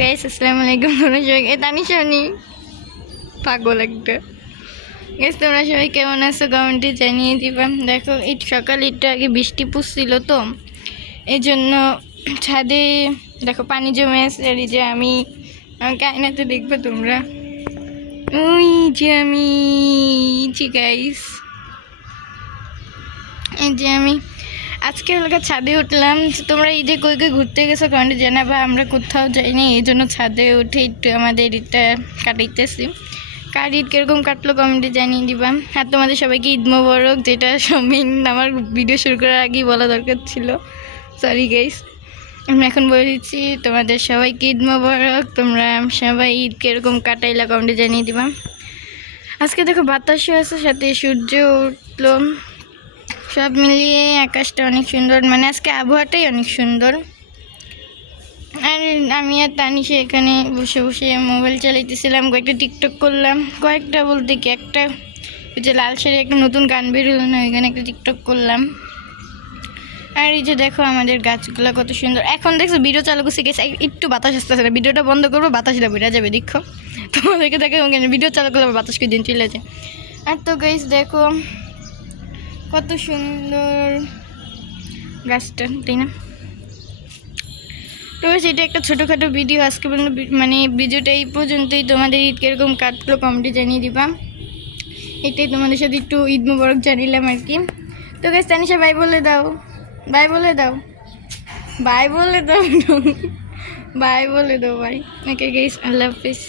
Guys, আসসালামু আলাইকুম। তোমরা সবাই তানিশানি পাগল একটা গাইস, তোমরা সবাই কেমন আছো কমেন্টে জানিয়ে দিবা। দেখো এই সকালে একটু আগে বৃষ্টি পড়ছিল, তো এই জন্য ছাদে দেখো পানি জমে আছে। আর এই যে আমি আমাকে আয়নাতে দেখবে তোমরা, ওই যে আমি গাইস, এই যে আমি আজকে হালকা ছাদে উঠলাম। তোমরা ঈদে কই কই ঘুরতে গেছো কমেন্টে জানাবা। আমরা কোথাও যাইনি, এই জন্য ছাদে উঠে একটু আমাদের ঈদটা কাটাইতেছি। কার ঈদ কীরকম কাটলো কমেন্টে জানিয়ে দিবা। আর তোমাদের সবাইকে ঈদ মোবারক, যেটা মেইন আমার ভিডিও শুরু করার আগেই বলা দরকার ছিল, সরি গাইস। আমি এখন বলে দিচ্ছি তোমাদের সবাইকে ঈদ মোবারক। তোমরা সবাই ঈদ কীরকম কাটাইলা কমেন্টে জানিয়ে দিবা। আজকে দেখো বাতাসও আছে, সাথে সূর্য উঠলো, সব মিলিয়ে আকাশটা অনেক সুন্দর, মানে আজকে আবহাওয়াটাই অনেক সুন্দর। আর আমি আর তানিশা এখানে বসে বসে মোবাইল চালাইতেছিলাম, কয়েকটা টিকটক করলাম। কয়েকটা বলতে কি, একটা ওই যে লাল শাড়ি একটা নতুন গান বেরোলো না, ওইখানে একটা টিকটক করলাম। আর এই যে দেখো আমাদের গাছগুলো কত সুন্দর। এখন দেখছো ভিডিও চালু করছে গেছে, একটু বাতাস আসতেছে না, ভিডিওটা বন্ধ করবো, বাতাসটা বেড়ে যাবে। দেখো তোমাদেরকে দেখো ভিডিও চালু করলে বাতাস করে দিন চলে যায়। আর তো গাইস দেখো কত সুন্দর গাছটা, তাই না? তো সেটা একটা ছোটোখাটো ভিডিও আজকে পর্যন্ত, মানে ভিডিওটা এই পর্যন্তই। তোমাদের ঈদ কীরকম কাটলো কমেন্টে জানিয়ে দিবা। এটাই তোমাদের সাথে একটু ঈদ মোবারক জানিলাম আর কি। তো গাইস তানিশা বাই বলে দাও, বাই বলে দাও, বাই বলে দাও, বাই বলে দাও, by. Okay guys, Allah Hafiz.